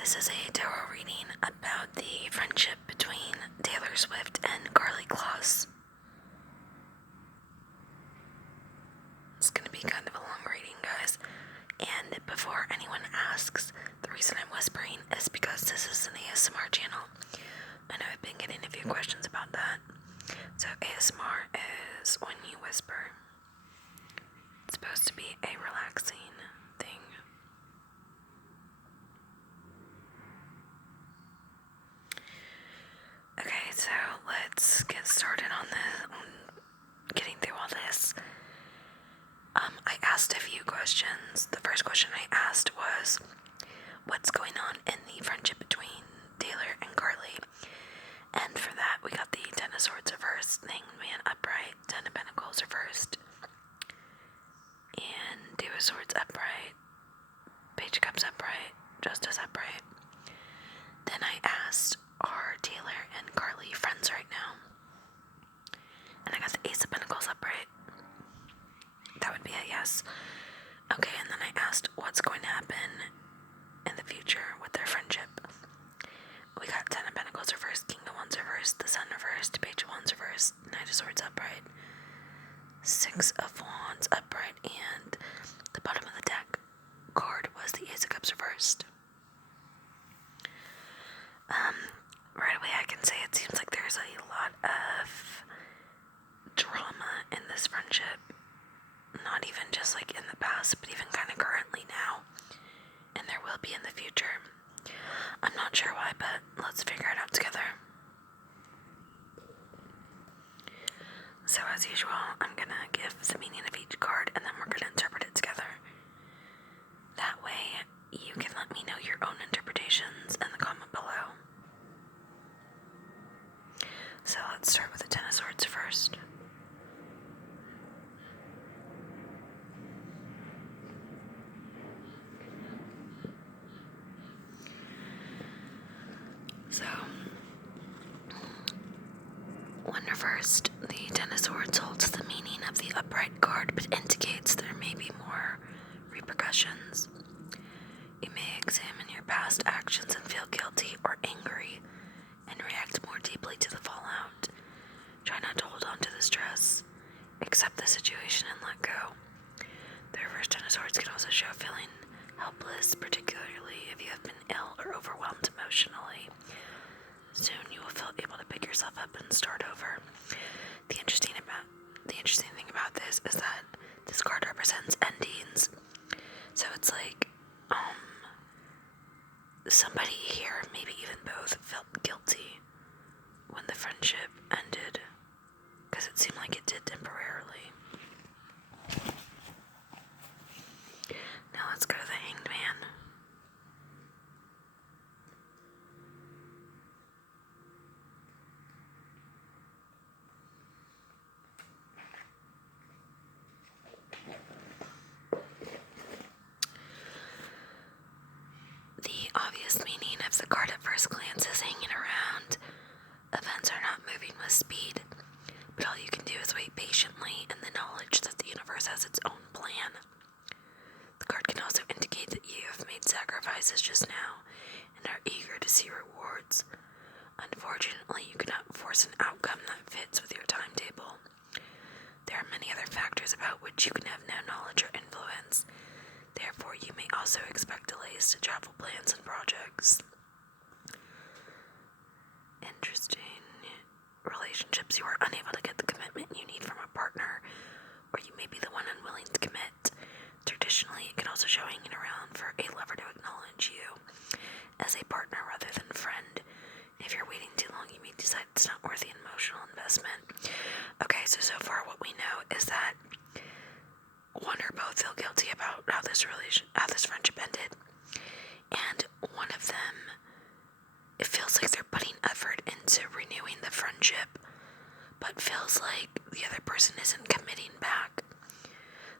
This is a tarot reading about the friendship between Taylor Swift and Karlie Kloss. It's going to be kind of a long reading, guys. And before anyone asks, the reason I'm whispering is because this is an ASMR channel. I know I've been getting a few questions about that. So ASMR is when you whisper. It's supposed to be a relaxing thing. Okay, so let's get started on getting through all this. I asked a few questions. The first question I asked was, what's going on in the friendship between Taylor and Karlie? And for that, we got the Ten of Swords reversed, Hanged Man upright, Ten of Pentacles reversed, and Two of Swords upright, Page of Cups upright, Justice upright. Then I asked, are Taylor and Karlie friends right now? And I got the Ace of Pentacles upright. That would be a yes. Okay, and then I asked what's going to happen in the future with their friendship. We got Ten of Pentacles reversed, King of Wands reversed, the Sun reversed, Page of Wands reversed, Knight of Swords upright, Six of Wands upright, and the bottom of the deck card was the Ace of Cups reversed. Right away I can say it seems like there's a lot of drama in this friendship. Not even just like in the past, but even kind of currently now. And there will be in the future. I'm not sure why, but let's figure it out together. So as usual, I'm gonna give the meaning of each card and then we're gonna interpret it together. That way, you can let me know your own interpretations in the comment below. So let's start with the Ten of Swords first. So, when reversed, the Ten of Swords holds the meaning of the upright card but indicates there may be more repercussions. You may examine your past actions and feel guilty or angry and react more deeply to the fallout. Try not to hold on to the stress. Accept the situation and let go. The reversed Ten of Swords can also show feeling helpless, particularly if you have been ill or overwhelmed emotionally. Soon you will feel able to pick yourself up and start over. The interesting thing about this is that this card represents endings. So it's like, somebody here, maybe even both, felt guilty when the friendship ended, because it seemed like it did temporarily. Now let's go to the Hanged Man. The obvious meaning of the card at first glance is hanging around. Events are not moving with speed, but all you can do is wait patiently in the knowledge that the universe has its own plan. The card can also indicate that you have made sacrifices just now and are eager to see rewards. Unfortunately, you cannot force an outcome that fits with your timetable. There are many other factors about which you can have no knowledge or influence. Therefore, you may also expect delays to travel plans and projects. Interesting. Relationships, you are unable to get the commitment you need from a partner, or you may be the one unwilling to commit. Traditionally, it can also show hanging around for a lover to acknowledge you as a partner rather than friend. If you're waiting too long, you may decide it's not worth the emotional investment. Okay, so far what we know is that one or both feel guilty about how this friendship ended, and one of them, it feels like they're putting effort into renewing the friendship, but feels like the other person isn't committing back.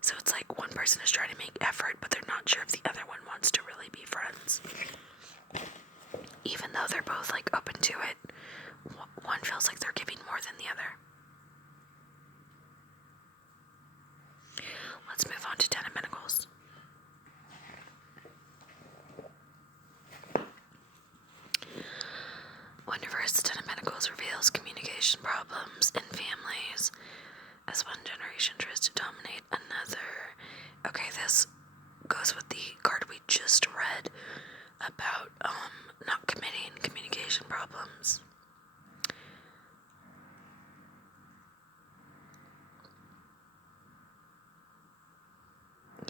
So it's like one person is trying to make effort, but they're not sure if the other one wants to really be friends. Even though they're both like open to it, one feels like they're giving more than the other. Let's move on to Ten of Pentacles. communication problems in families as one generation tries to dominate another. Okay, this goes with the card we just read about not committing communication problems.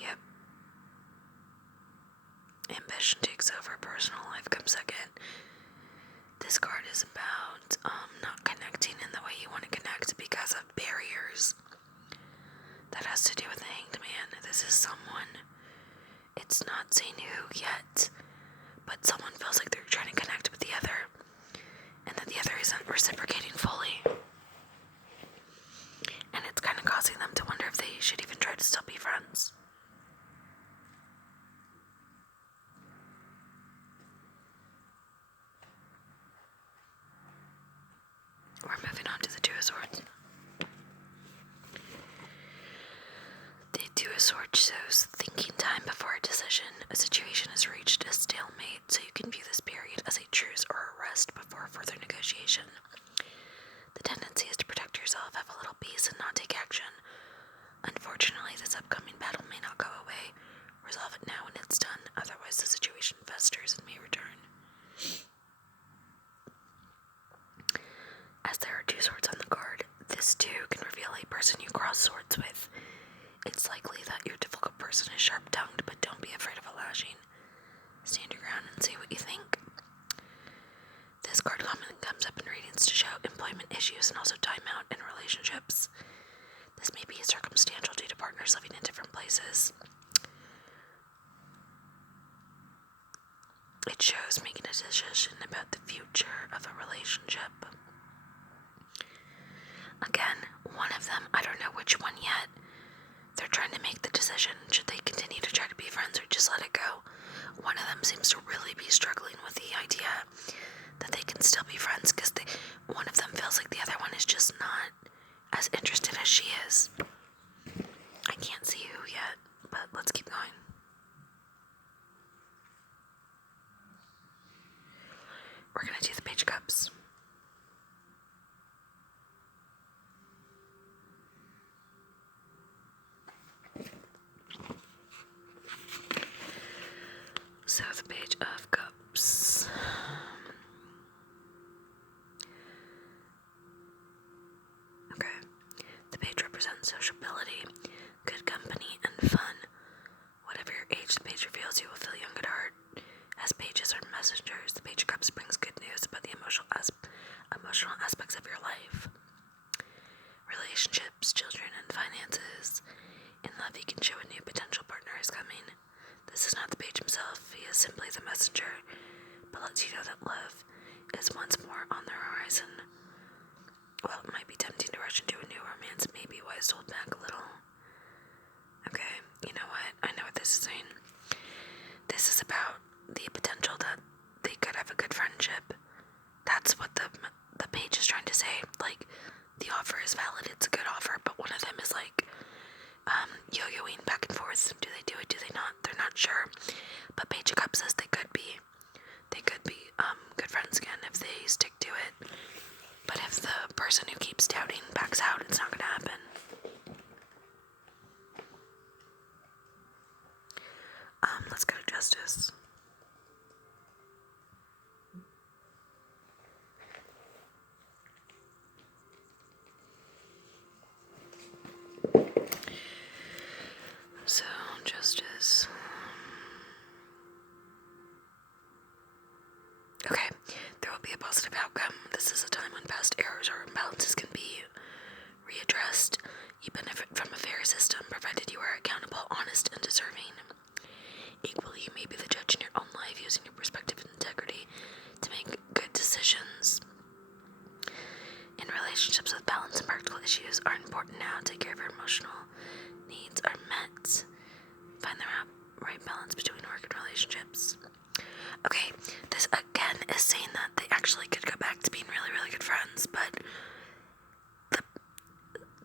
Yep. Ambition takes over, personal life comes second. This card is about not connecting in the way you want to connect because of barriers. That has to do with the Hanged Man. This is someone, it's not saying who yet, but someone feels like they're trying to connect with the other, and that the other isn't reciprocating fully. And it's kind of causing them to wonder if they should even try to still be friends. We're moving on to the Two of Swords. The Two of Swords shows thinking time before a decision. A situation has reached a stalemate, so you can view this period as a truce or a rest before further negotiation. The tendency is to protect yourself, have a little peace, and not take action. Unfortunately, this upcoming battle may not go away. Resolve it now when it's done, otherwise the situation festers and may return. As there are two swords on the card, this too can reveal a person you cross swords with. It's likely that your difficult person is sharp-tongued, but don't be afraid of a lashing. Stand your ground and see what you think. This card commonly comes up in readings to show employment issues and also timeout in relationships. This may be circumstantial due to partners living in different places. It shows making a decision about the future of a relationship. Again, one of them, I don't know which one yet, they're trying to make the decision. Should they continue to try to be friends or just let it go? One of them seems to really be struggling with the idea that they can still be friends because one of them feels like the other one is just not as interested as she is. I can't see who yet, but let's keep going. We're going to do the Page of Cups. So the Page of Cups. Okay. The page represents sociability, good company, and fun. Whatever your age, the page reveals you will feel young at heart. As pages are messengers, the Page of Cups brings good news about the emotional aspects of your life. Relationships, children, and finances. In love, you can show a new potential partner is coming. This is not the page himself, he is simply the messenger, but lets you know that love is once more on the horizon. While it might be tempting to rush into a new romance, it may be wise to hold back a little. Okay, you know what? I know what this is saying. This is about the potential that they could have a good friendship. That's what the page is trying to say. Like, the offer is valid, it's a good offer, but one of them is like, yo-yoing back and forth. Do they do it? Do they not? They're not sure. But Page of Cups says they could be good friends again if they stick to it. But if the person who keeps doubting backs out, it's not gonna happen. Let's go to Justice. So, Justice. Okay, there will be a positive outcome. This is a time when past errors or imbalances can be readdressed. You benefit from a fair system, provided you are accountable, honest, and deserving. Equally, you may be the judge in your own life, using your perspective and integrity to make good decisions. In relationships with balance and practical issues are important now. Take care of your emotional needs are met. Find the right balance between work and relationships. Okay, this again is saying that they actually could go back to being really, really good friends, but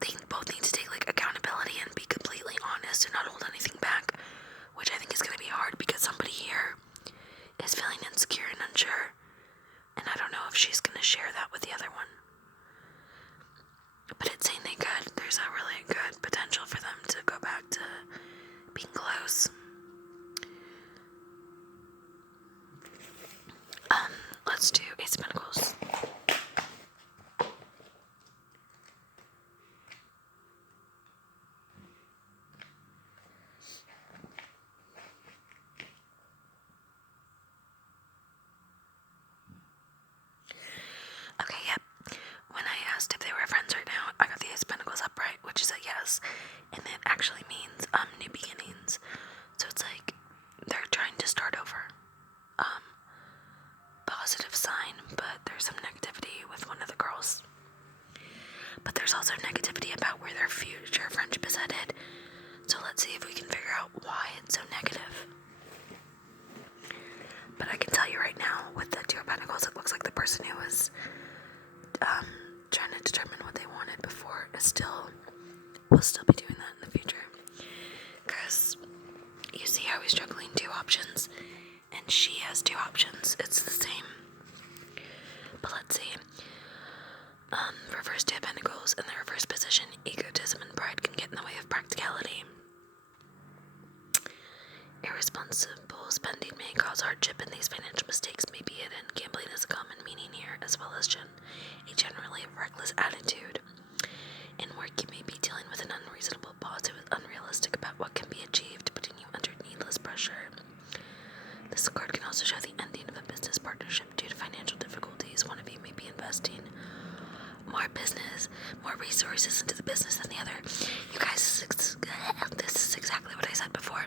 they both need to take like accountability and be completely honest and not hold anything back, which I think is going to be hard because somebody here is feeling insecure and unsure, and I don't know if she's going to share that with the other one. Okay, yep. When I asked if they were friends right now, I got the Ace of Pentacles upright, which is a yes. And it actually means new beginnings. So it's like they're trying to start over. Positive sign, but there's some negativity with one of the girls. But there's also negativity about where their future friendship is headed. So let's see if we can figure out why it's so negative. But I can tell you right now, with the Two of Pentacles, it looks like the person who was trying to determine what they wanted before will still be doing that in the future. Because you see how he's juggling two options, and she has two options. It's the same. But let's see. Reverse Two of Pentacles in the reverse position, egotism and pride can get in the way of practicality. Irresponsible spending may cause hardship, and these financial mistakes may be hidden. Gambling is a common meaning here, as well as a generally reckless attitude. In work, you may be dealing with an unreasonable boss who is unrealistic about what can be achieved, putting you under needless pressure. This card can also show the ending of a business partnership due to financial difficulties. One of you may be investing more resources into the business than the other. You guys, this is exactly what I said before.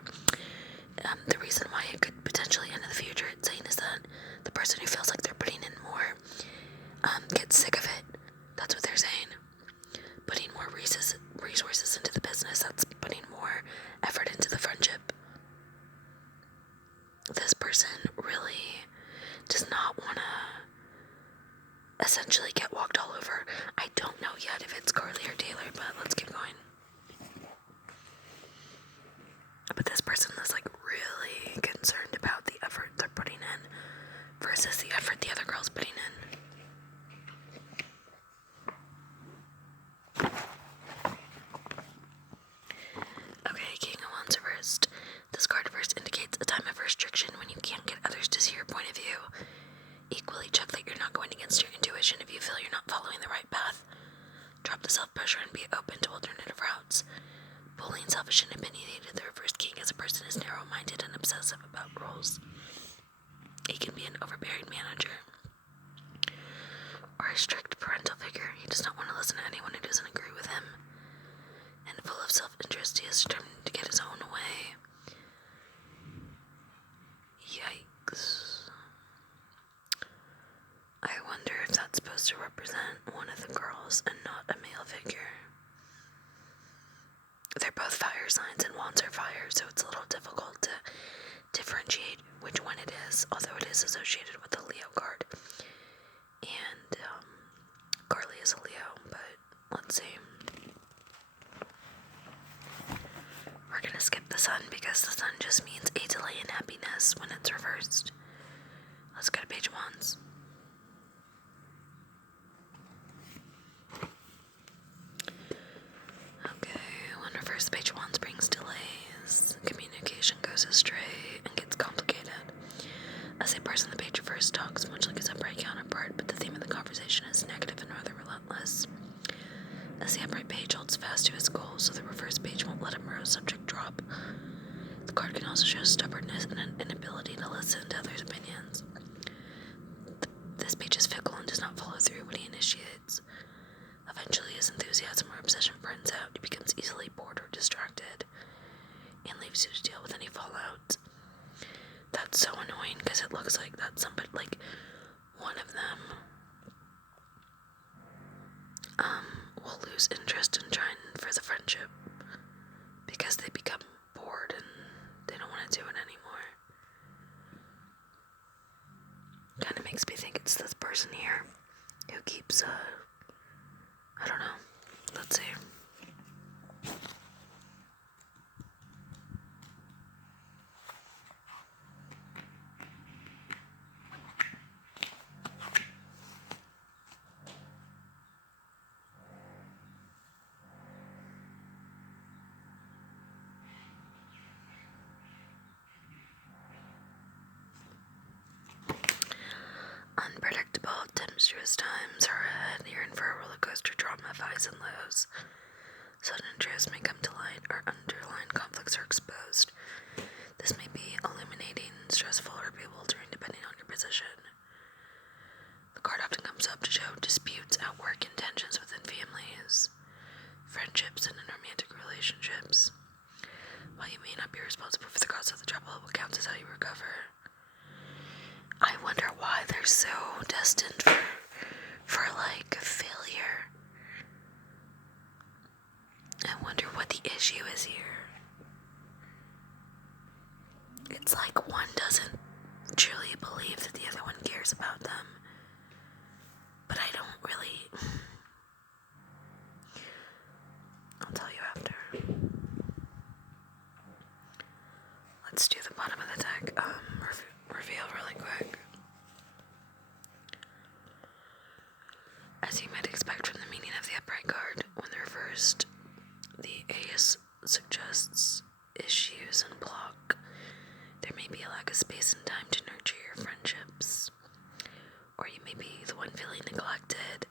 The reason why it could potentially end in the future, it's saying, is that the person who feels like they're putting in more gets sick of it. That's what they're saying. Putting more resources into the business, that's putting more effort into the friendship. This person really does not want to essentially get walked all over. I don't know yet if it's Karlie or Taylor, but let's keep going. But this person is like really concerned about the effort they're putting in versus the effort the other girl's putting in. Okay, King of Wands reversed. This card reversed indicates a time of restriction when you can't get others to see your point of view. Equally, check that you're not going against your intuition if you feel you're not following the right path. Drop the self-pressure and be open to alternative routes. Bullying, selfish, and opinionated, the reversed king as a person is narrow-minded and obsessive about roles. He can be an overbearing manager or a strict parental figure. He does not want to listen to anyone who doesn't agree with him. And full of self-interest, he is determined to get his own way. Yikes. I wonder if that's supposed to represent one of the girls and not a male figure. They're both fire signs, and wands are fire, so it's a little difficult to differentiate which one it is, although it is associated with the Leo card. And Karlie is a Leo, but let's see. We're gonna skip the sun because the sun just means a delay in happiness when it's reversed. Let's go to page wands. Reverse page wands brings delays. Communication goes astray and gets complicated. As a person, the page reverse talks much like his upright counterpart, but the theme of the conversation is negative and rather relentless. As the upright page holds fast to his goals, so the reverse page won't let a morose subject drop. The card can also show stubbornness and an inability to listen to others' opinions. This page is fickle and does not follow through what he initiates. Eventually, his enthusiasm or obsession burns out. He becomes easily bored or distracted and leaves you to deal with any fallout. That's so annoying because it looks like that's somebody, like one of them will lose interest in trying for the friendship because they become bored and they don't want to do it anymore. Kind of makes me think it's this person here who keeps I don't know. Let's see. Unpredictable, tempestuous times are ahead. You're in for a roller coaster drama of highs and lows. Sudden truths may come to light, or underlying conflicts are exposed. This may be illuminating, stressful, or bewildering depending on your position. The card often comes up to show responsible for the cause of the trouble. What counts is how you recover. I wonder why they're so destined for like failure. I wonder what the issue is here. It's like one doesn't truly believe that the other one cares about them. But I don't really. I'll tell you after. Let's do the bottom of the deck. Reveal really quick. As you might expect from the meaning of the upright card, when they're reversed, the ace suggests issues and block. There may be a lack of space and time to nurture your friendships, or you may be the one feeling neglected.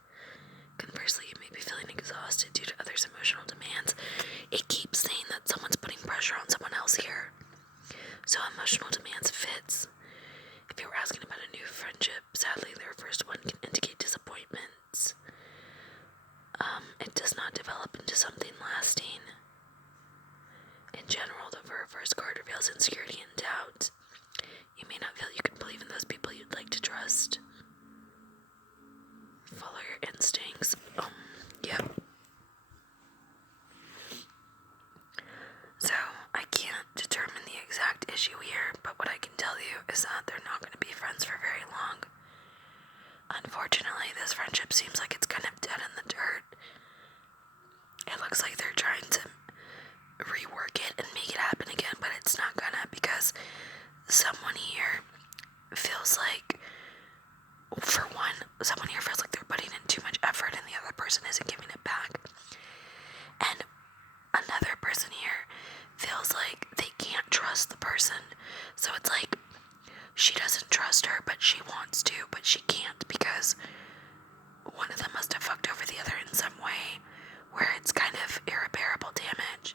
Conversely, you may be feeling exhausted due to others' emotional demands. It keeps saying that someone's putting pressure on someone else here. So emotional demands fits. If you were asking about a new friendship, sadly the reversed one can indicate disappointments. It does not develop into something lasting. In general, the reverse card reveals insecurity and doubt. You may not feel you can believe in those people you'd like to trust. Follow your instincts. Yep. So, I can't determine the exact issue here, but what I can tell you is that they're not going to be friends for very long. Unfortunately, this friendship seems like it's kind of dead in the dirt. It looks like they're trying to rework it and make it happen again, but it's not gonna, because someone here feels like, for one, someone here feels like they're putting in too much effort and the other person isn't giving it back. And another person here feels like they can't trust the person. So it's like she doesn't trust her, but she wants to, but she can't because one of them must have fucked over the other in some way where it's kind of irreparable damage.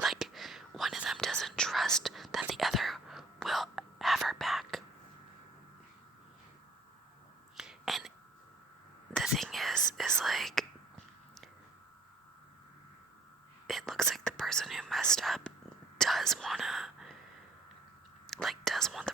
Like, one of them doesn't trust that the other will have her back. And the thing is like, it looks like the person who messed up does want the